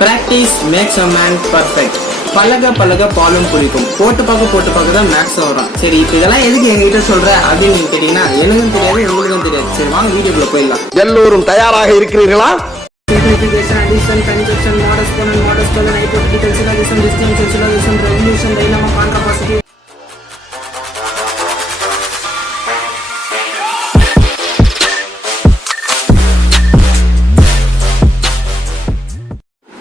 Practice makes a man perfect. பழக பழக பாலும் புளிக்கும். போட்டு பார்க்க தான் மேக்ஸ் வரும். சரி, இப்போ இதெல்லாம் எதுக்கு எங்ககிட்ட சொல்ற அப்படின்னு நீங்க கேட்டீங்கன்னா எனக்கும் தெரியாது, உங்களுக்கும் தெரியாது. சரி, வாங்க வீடியோக்குள்ள போயிடலாம். எல்லோரும் தயாராக இருக்கிறீர்களா? Simplification, addition, conjunction, modus ponens, modus tollens, hypothetical syllogism, distinction syllogism, resolution, dilemma, contrapositive.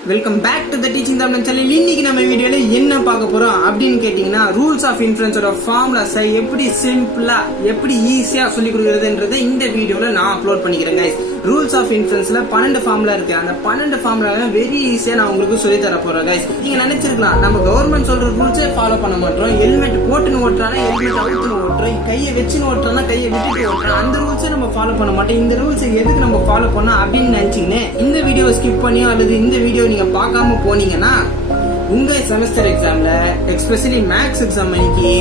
Welcome back to the teaching Tamil channel. இன்னைக்கு நம்ம வீடியோல என்ன பார்க்க போறோம் அப்படின்னு கேட்டீங்கன்னா, ரூல்ஸ் ஆஃப் இன்ஃபரன்ஸோட ஃபார்முலாஸை எப்படி சிம்பிளா எப்படி ஈஸியா சொல்லி கொடுக்கறதுன்றதை இந்த வீடியோல நான் அப்லோட் பண்ணிக்கிறேன் கைஸ். ரூல்ஸ் ஆஃப் இன்ஃபரன்ஸ்ல 12 ஃபார்முலா இருக்கு. அந்த 12 ஃபார்முலாவை வெரி ஈஸியா நான் உங்களுக்கு சொல்லி தர போறேன் கைஸ். நீங்க நினைச்சிருக்கலாம், நம்ம கவர்மெண்ட் சொல்ற ரூல்ஸே ஃபாலோ பண்ண மாட்டோம், ஹெல்மெட் போட்டுன்னு ஓட்டுறானா ஹெல்மெட் அவுத்துன்னு ஓட்டுறோம், கையை வச்சுன்னு ஓட்டுறானா கையை விட்டுட்டு ஓட்டுறோம், அந்த ரூல்ஸே நம்ம ஃபாலோ பண்ண மாட்டோம். இந்த ரூல்ஸை எதுக்கு நம்ம ஃபாலோ பண்ணோம் அப்படின்னு நினைச்சீங்கன்னு இந்த வீடியோ ஸ்கிப் பண்ணியோ அல்லது இந்த வீடியோ நீங்க பார்க்காம போனீங்கன்னா உங்க செமஸ்டர் எக்ஸாம்ல எஸ்பெஷலி மேக்ஸ் எக்ஸாம் அன்னைக்கு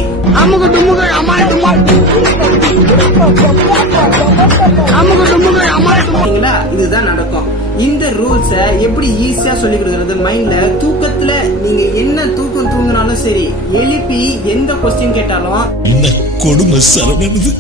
இதுதான் நடக்கும். இந்த ரூல்ஸ எப்படி ஈஸியா சொல்லி கொடுக்கறது, மைண்ட்ல தூக்கத்துல நீங்க என்ன தூக்கம் தூங்கினாலும் சரி, எழுப்பி எந்த கொஸ்டின் கேட்டாலும் கொடுமை சரவணது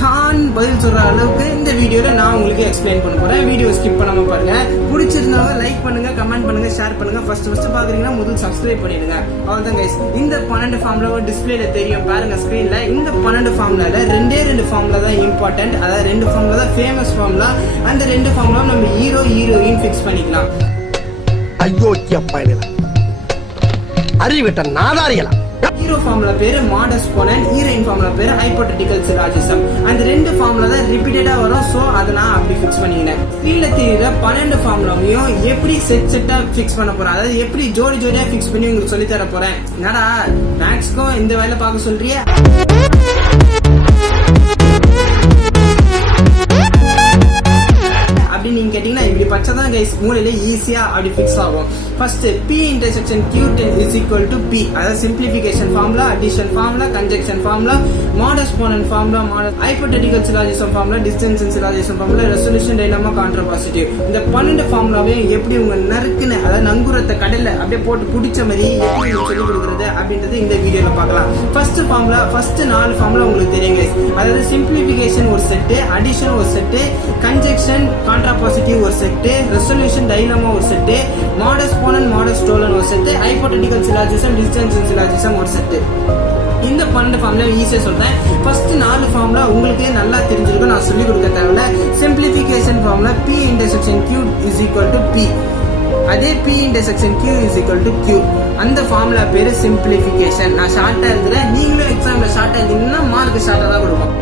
தான் பதில் சொல்ற அளவுக்கு இந்த வீடியோல நான் உங்களுக்கு எக்ஸ்பிளைன் பண்ண போறேன். வீடியோ ஸ்கிப் பண்ணாம பாருங்க. பிடிச்சிருந்தவங்க லைக் பண்ணுங்க, கமெண்ட் பண்ணுங்க, ஷேர் பண்ணுங்க. ஃபர்ஸ்ட் பாக்குறீங்கன்னா முதல் சப்ஸ்கிரைப் பண்ணிடுங்க. அவ்வளவுதான் கைஸ். இந்த 12 ஃபார்முலா டிஸ்பிளேல தெரியும் பாருங்க ஸ்கிரீன்ல. இந்த 12 ஃபார்முலால ரெண்டு ஃபார்முலா தான் இம்பார்ட்டன்ட். அதாவது 2 ஃபார்முலா தான் ஃபேமஸ் ஃபார்முலா. அந்த 2 ஃபார்முலா நம்ம ஹீரோ ஹீரோயின் ஃபிக்ஸ் பண்ணிக்கலாம். ஐயோ அறிவிட்ட நாதாரிகளா. ஹீரோ ஃபார்முலா பேரு மாடஸ் போனன், ஹீரோயின் ஃபார்முலா பேரு ஹைபோதெட்டிக்கல் சிலாஜிசம். அந்த 2 ஃபார்முலா தான் ரிப்பீட்டடா வரும். சோ அதை நான் அப்படி ஃபிக்ஸ் பண்ணிக்கிறேன். ஸ்கிரீன்ல தெரியுற 12 ஃபார்முலாவையும் எப்படி செட்டா ஃபிக்ஸ் பண்ண போறேன், அதாவது எப்படி ஜோடியா ஃபிக்ஸ் பண்ணி உங்களுக்கு சொல்லி தர போறேன். என்னடா மேக்ஸ்க்கும் இந்த வேலை பார்க்க சொல்றியா அப்படின்னு நீங்க கேட்டீங்கன்னா, இப்படி பச்சைதான் கைஸ் மூலையில ஈஸியா அப்படி ஃபிக்ஸ் ஆகும். First P intersection Q is equal to P, அதாவது simplification formula, addition formula, conjunction formula, modus ponens formula, hypothetical syllogism formula, distance syllogism formula, resolution dilemma, contrapositive. இந்த 12 ஃபார்முலாவையும் எப்படி உங்க நறுக்குன்னு, அதாவது நங்குரத்தை கடல்ல அப்படியே போட்டு பிடிச்ச மாதிரி எப்படி சொல்லி கொடுக்கறது அப்படின்றது இந்த வீடியோல பார்க்கலாம். ஃபர்ஸ்ட் ஃபார்முலா, ஃபர்ஸ்ட் 4 ஃபார்முலா உங்களுக்கு தெரியும் கைஸ். அதாவது சிம்பிளிஃபிகேஷன் ஒரு செட்டு, அடிஷன் ஒரு செட்டு, கன்ஜெக்ஷன் கான்ட்ராபாசிட்டிவ் ஒரு செட்டு, ரெசல்யூஷன் டைலமா ஒரு செட்டு, மாடஸ் போனன்ட் மாடஸ் டோலன் ஒரு set, hypothetical syllogism distance syllogism ஒரு செட்டு. இந்த 12 ஃபார்முலா ஈஸியா சொல்றேன். ஃபர்ஸ்ட் 4 ஃபார்முலா உங்களுக்கு நல்லா தெரிஞ்சிருக்கும், நான் சொல்லி கொடுக்க தேவையில்ல. Simplification formula P intersection Q is equal to P. அதே P intersection Q is equal to Q. அந்த ஃபார்முலா பேரு சிம்பிளிஃபிகேஷன். நான் ஷார்ட்டா எழுதுறேன், நீங்களும் எக்ஸாம்ல ஷார்ட்டா எழுதிங்கன்னா மார்க் ஷார்ட்டா தான் கொடுக்கும்.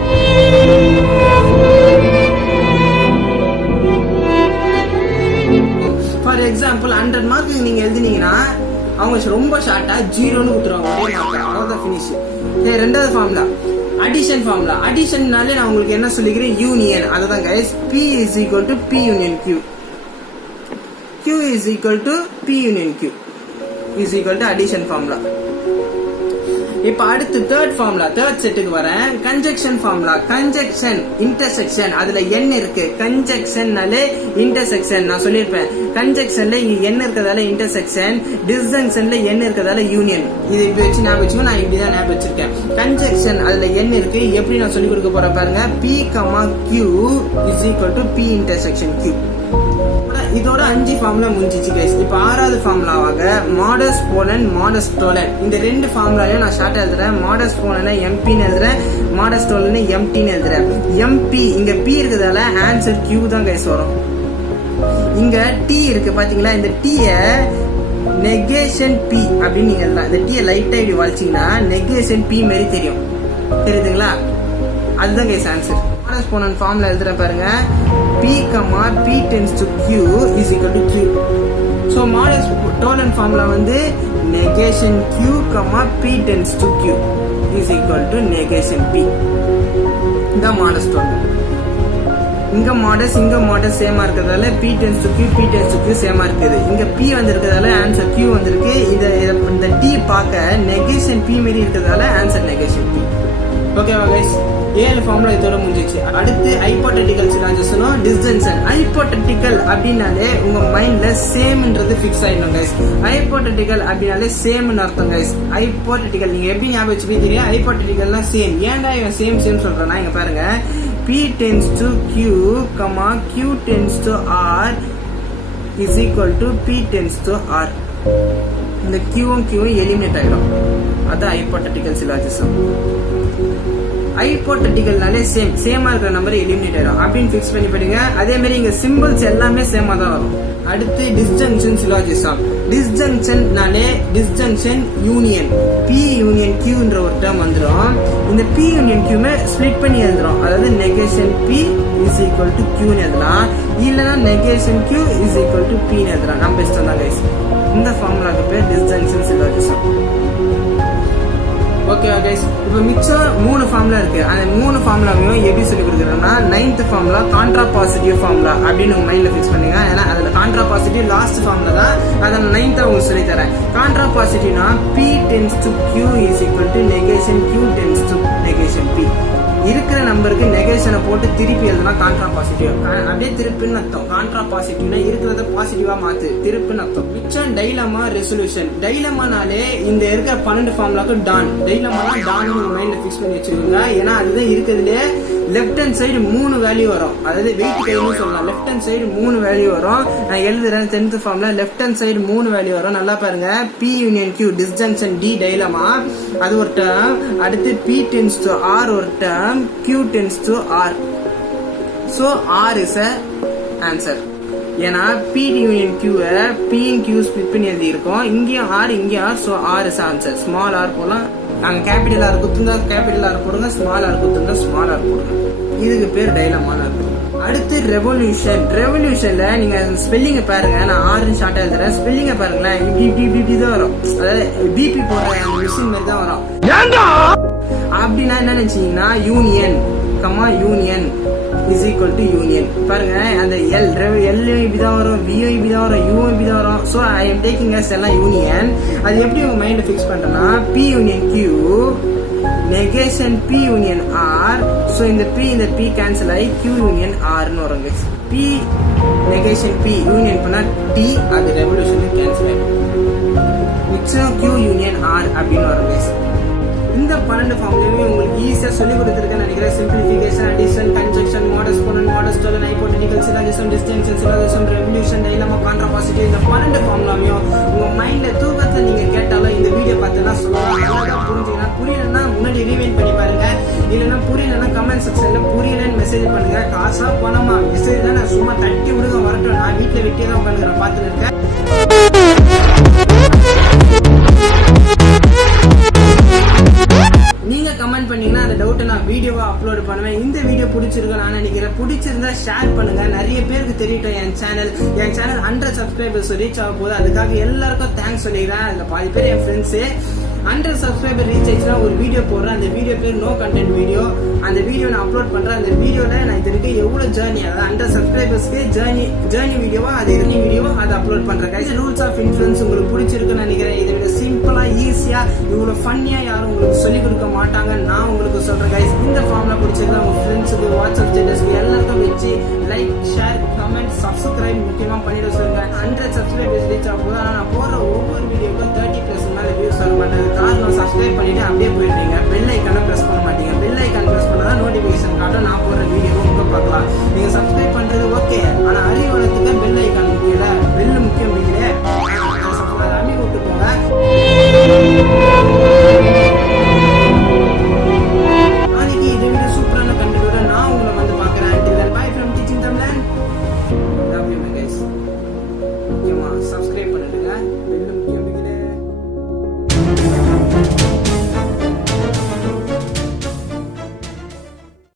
ஃபார் எக்ஸாம்பிள் 100 மார்க்கு நீங்க எழுதினீங்கன்னா அவங்க ரொம்ப ஷார்ட்டா 0ன்னு கொடுத்துருவாங்க, ஒரே மார்க், அவ்வளவுதான் ஃபினிஷ். ரெண்டாவது ஃபார்முலா அடிஷன் ஃபார்முலா. அடிஷன்னாலே நான் உங்களுக்கு என்ன சொல்லிக்கிறேன், யூனியன். அதுதான் guys. P is equal to P union Q. Q is equal to P union Q is equal to addition formula. இப்ப அடுத்து தேர்ட் ஃபார்முலா, தேர்ட் செட்டுக்கு வரேன். Conjunction formula. கன்ஜெக்ஷன் இன்டர்செக்ஷன், அதுல n இருக்கு. கன்ஜெக்ஷன்னாலே இன்டர்செக்ஷன் நான் சொல்லியிருப்பேன். கன்ஜெக்ஷன்ல இங்க n இருக்கிறதால இன்டர்செக்ஷன், டிஸ்ஜங்ஷன்ல n இருக்கிறதால யூனியன். இது இப்படி வச்சு ஞாபகம் வச்சுக்கோ, நான் இப்படிதான் ஞாபகம் வச்சிருக்கேன். கன்ஜெக்ஷன் அதுல n இருக்கு. எப்படி நான் சொல்லி கொடுக்க போறேன் பாருங்க. P, Q is equal to P intersection Q. இதோட 5 ஃபார்முலா முடிஞ்சிச்சு கைஸ். இப்ப 6வது ஃபார்முலாவாக மாடஸ் போனன்ட் மாடஸ் டோலன். இந்த 2 ஃபார்முலாவையும் நான் ஷார்ட்டா எழுதுறேன். மாடஸ் போனன்ட் MP-ன்னு எழுதுறேன், மாடஸ் டோலன் MT-ன்னு எழுதுறேன். MP இங்க P இருக்கிறதால ஆன்சர் Q தான் கைஸ் வரும். இங்க T இருக்கு பாத்தீங்களா, இந்த T-ய நெகேஷன் P அப்படின்னு நீங்க எழுதலாம். இந்த T-ய லைட்டா இப்படி வளைச்சீங்கன்னா நெகேஷன் P மாதிரி தெரியும், தெரியுதுங்களா? அதுதான் guys answer. Modus ponens formula எழுதுறேன் பாருங்க. P, P tends to Q is equal to Q. So modus Dolan formula வந்து negation Q, P tends to Q is equal to negation P. இந்த modus Dolan. இங்க modus சேமா இருக்கிறதால P tends to Q, P tends to Q சேமா இருக்குது. இங்க P வந்திருக்கிறதால answer Q வந்திருக்கு. இந்த T பார்க்க negation P மாதிரி இருக்கிறதால ஆன்சர் negation P. ஓகேவா கைஸ்? 7 ஃபார்முலா இதோட முடிஞ்சிச்சு. அடுத்து ஹைபோதெட்டிக்கல் சிலாஜிசனும் டிஸ்ஜங்ஷன். ஹைபோதெட்டிக்கல் அப்படின்னாலே உங்க மைண்ட்ல சேம்ன்றது ஃபிக்ஸ் ஆயிடும் கைஸ். ஹைபோதெட்டிக்கல் அப்படின்னாலே சேம்னு அர்த்தம் கைஸ். ஹைபோதெட்டிக்கல் நீங்க எப்படி ஞாபகம் வச்சுப்பீங்க தெரியும். ஹைபோதெட்டிக்கல்னா சேம். ஏன்டா இவன் சேம் சொல்றேன்னா இங்க பாருங்க, P tends to Q, Q tends to R is equal to P tends to R. இந்த Qவும் Qவும் எலிமினேட் ஆயிடும். அது ஹைபோதெட்டிக்கல் சிலாஜிசம். ஹைபோதெட்டிக்கல்னாலே சேமா இருக்கிற நம்பர் எலிமினேட் ஆயிடும் அப்படின்னு ஃபிக்ஸ் பண்ணி படிங்க. அதே மாதிரி இங்க சிம்பிள்ஸ் எல்லாமே சேமா தான் வரும். அடுத்து டிஸ்ஜங்ஷன் சிலாஜிசம். டிஸ்ஜங்ஷன்னாலே டிஸ்ஜங்ஷன் யூனியன். P யூனியன் Qன்ற ஒரு டேர்ம் வந்துடும். இந்த P யூனியன் Qமே ஸ்ப்ளிட் பண்ணி எழுதுறோம். அதாவது negation P is equal to Qன்னு எழுதலாம், இல்லைன்னா negation Q is equal to Pன்னு எழுதலாம். நம்ம இஷ்டம் தான் கைஸ். இந்த ஃபார்முலாக்கு பேர் டிஸ்ஜங்ஷன் சிலாஜிசம். ஓகேவா கைஸ்? இப்போ மிச்சம் 3 ஃபார்முலா இருக்கு. அந்த 3 ஃபார்முலாவையும் எப்படி சொல்லி கொடுக்குறேன்னா 9th formula contra positive formula அப்படின்னு உங்க மைண்ட்ல ஃபிக்ஸ் பண்ணுங்க. ஏன்னா அதுல கான்ட்ரா பாசிட்டிவ் லாஸ்ட் ஃபார்முலா தான். அதை 9th உங்களுக்கு சொல்லி தரேன். கான்ட்ரா பாசிட்டிவ்னா P tends to Q is equal to negation Q tends to negation P. இருக்கிற நம்பருக்கு நெகேஷனை போட்டு திருப்பி எழுதுனா கான்ட்ரா பாசிட்டிவ். அப்படியே திருப்புன்னு அர்த்தம். கான்ட்ரா பாசிட்டிவ்னா இருக்கிறத பாசிட்டிவா மாத்து, திருப்புன்னு அர்த்தம். மிச்சம் டைலமா ரெசல்யூஷன். டைலமானாலே இந்த இருக்க 12 ஃபார்முலாக்கு டான். டைலமானா டான் உங்க மைண்ட்ல ஃபிக்ஸ் பண்ணி வச்சுக்கோங்க. ஏன்னா அதுதான் இருக்கிறதுலே லெஃப்ட் ஹேண்ட் சைடு 3 வேல்யூ வரும். அதாவது வெயிட் கைன்னு சொல்லலாம். லெஃப்ட் ஹேண்ட் சைடு 3 வேல்யூ வரும். நான் எழுதுறேன் 10th formula. Left hand side 3 value வரும். நல்லா பாருங்க. P union Q disjunction D dilemma, அது ஒரு டேர்ம். அடுத்து P tends to R ஒரு term, Q tends to R. So R is a answer. ஏன்னா P union Q P and Q split பண்ணி எழுதி இருக்கோம். இங்கேயும் R இங்கேயும் R. So R is answer. Small R போலாம். நாங்க கேபிட்டல் ஆர் குத்துந்தா கேபிட்டல் ஆர் போடுங்க, ஸ்மால் ஆர் குத்துந்தா ஸ்மால் ஆர் போடுங்க. இதுக்கு பேர் டைலமான இருக்கும். அடுத்து ரெவல்யூஷன். ரெவல்யூஷன்ல நீங்க ஸ்பெல்லிங்க பாருங்க. நான் ஆறு ஷார்ட்டா எழுதுறேன். ஸ்பெல்லிங்க பாருங்களேன். இப்படி தான் வரும். அதாவது பிபி போடுற மிஷின் மாதிரி தான் வரும். அப்படின்னா என்ன நினைச்சீங்கன்னா union union is equal to union. பாருங்க அந்த எல் இப்படிதான் வரும், விஓ இப்படிதான் வரும், யூ இப்படிதான் வரும். So I am taking as எல்லாம் யூனியன். அது எப்படி உங்க மைண்ட் ஃபிக்ஸ் பண்றேன்னா P union Q negation P union R. So இந்த P கேன்சல் ஆகி Q யூனியன் Rன்னு வரும். P நெகேஷன் P யூனியன் பண்ணா T, அது ரெவல்யூஷன் கேன்சல் ஆகும். மிச்சம் Q யூனியன் R அப்படின்னு வரும். இந்த 12 ஃபார்முலாவே உங்களுக்கு ஈஸியா சொல்லி கொடுத்துருக்கேன்னு நினைக்கிறேன். Simplification, addition, conjunction, modus ponens, modus tollens, hypothetical syllogism, disjunction syllogism, resolution, dilemma, contrapositive. இந்த 12 ஃபார்முலாவையும் உங்க மைண்ட்ல தூக்கத்துல நீங்க கேட்டாலும் இந்த வீடியோ பார்த்தா சொல்லலாம். அழகா புரிஞ்சுங்கன்னா, புரியலன்னா முன்னாடி ரீவைண்ட் பண்ணி பாருங்க. இல்லைன்னா புரியலன்னா கமெண்ட் செக்ஷன்ல புரியலன்னு மெசேஜ் பண்ணுங்க. காசா பணமா மெசேஜ் தான் நான் சும்மா தட்டி விடுங்க வரட்டும். நான் வீட்டுல வெட்டியே தான் பண்ணுறேன், பார்த்துன்னு இருக்கேன். நீங்க கமெண்ட் பண்ணீங்கன்னா அந்த டவுட்டை நான் வீடியோவா அப்லோட் பண்ணுவேன். இந்த வீடியோ பிடிச்சிருக்கும் நான் நினைக்கிறேன். பிடிச்சிருந்தா ஷேர் பண்ணுங்க. நிறைய பேருக்கு தெரியட்டும் என் சேனல் 100 சப்ஸ்கிரைபர்ஸ் ரீச் ஆக போகுது. அதுக்காக எல்லாருக்கும் தேங்க்ஸ் சொல்லிக்கிறேன். அதுல பாதி பேர் என் ஃப்ரெண்ட்ஸு. 100 சப்ஸ்கிரைபர் ரீச் ஆயிடுச்சுன்னா ஒரு வீடியோ போடுறேன். அந்த வீடியோ பேர் நோ கண்டென்ட் வீடியோ. அந்த வீடியோ நான் அப்லோட் பண்றேன். அந்த வீடியோல நான் இது வரைக்கும் எவ்வளவு ஜேர்னி, அதாவது 100 சப்ஸ்கிரைபர்ஸ்க்கு ஜேர்னி வீடியோவா, அது இறங்கி வீடியோ அதை அப்லோட் பண்றேன். இது ரூல்ஸ் ஆஃப் இன்ஃபுளுன்ஸ் உங்களுக்கு பிடிச்சிருக்குன்னு நினைக்கிறேன். இதை விட சிம்பிளா ஈஸியா இவ்வளவு ஃபன்னியா யாரும் உங்களுக்கு சொல்லிக் கொடுக்க மாட்டாங்க. நான் உங்களுக்கு சொல்றேன் கைஸ். இந்த ஃபார்ம்ல பிடிச்சிருந்தா உங்க ஃப்ரெண்ட்ஸுக்கு, வாட்ஸ்அப் ஸ்டேட்டஸ்க்கு எல்லாருக்கும் வச்சு லைக், ஷேர், கமெண்ட், சப்ஸ்கிரைப் முக்கியமா பண்ணிட்டு சொல்லுங்க. 100 சப்ஸ்கிரைபர்ஸ் ரீச் ஆகும் போது நான் போடுற ஒவ்வொரு வீடியோக்கும் 30+ மேல வியூஸ் வர மாட்டேன். காரணம் சப்ஸ்கிரைப் பண்ணிட்டு அப்படியே போயிடுறீங்க. பெல் ஐக்கான பிரஸ் பண்ண மாட்டீங்க. பெல் ஐக்கான் பிரஸ் பண்ணாதான் நோட்டிபிகேஷன் காட்டும். நான் போடுற வீடியோ உங்க பார்க்கலாம். நீங்க சப்ஸ்கிரைப் பண்றது ஓகே, ஆனா அறிவுலகத்துக்கு பெல் ஐக்கான் முக்கியல. பெல் முக்கியம் இல்லையே. அம்மி விட்டு போங்க. நாளைக்கு இதை விட சூப்பரான கண்டென்ட்டோட நான் உங்களை வந்து பார்க்குறேன். Until then, bye from Teaching Tamil. Love you guys. முக்கியமா சப்ஸ்கிரைப் பண்ணிடுங்க. பெல் முக்கியம்.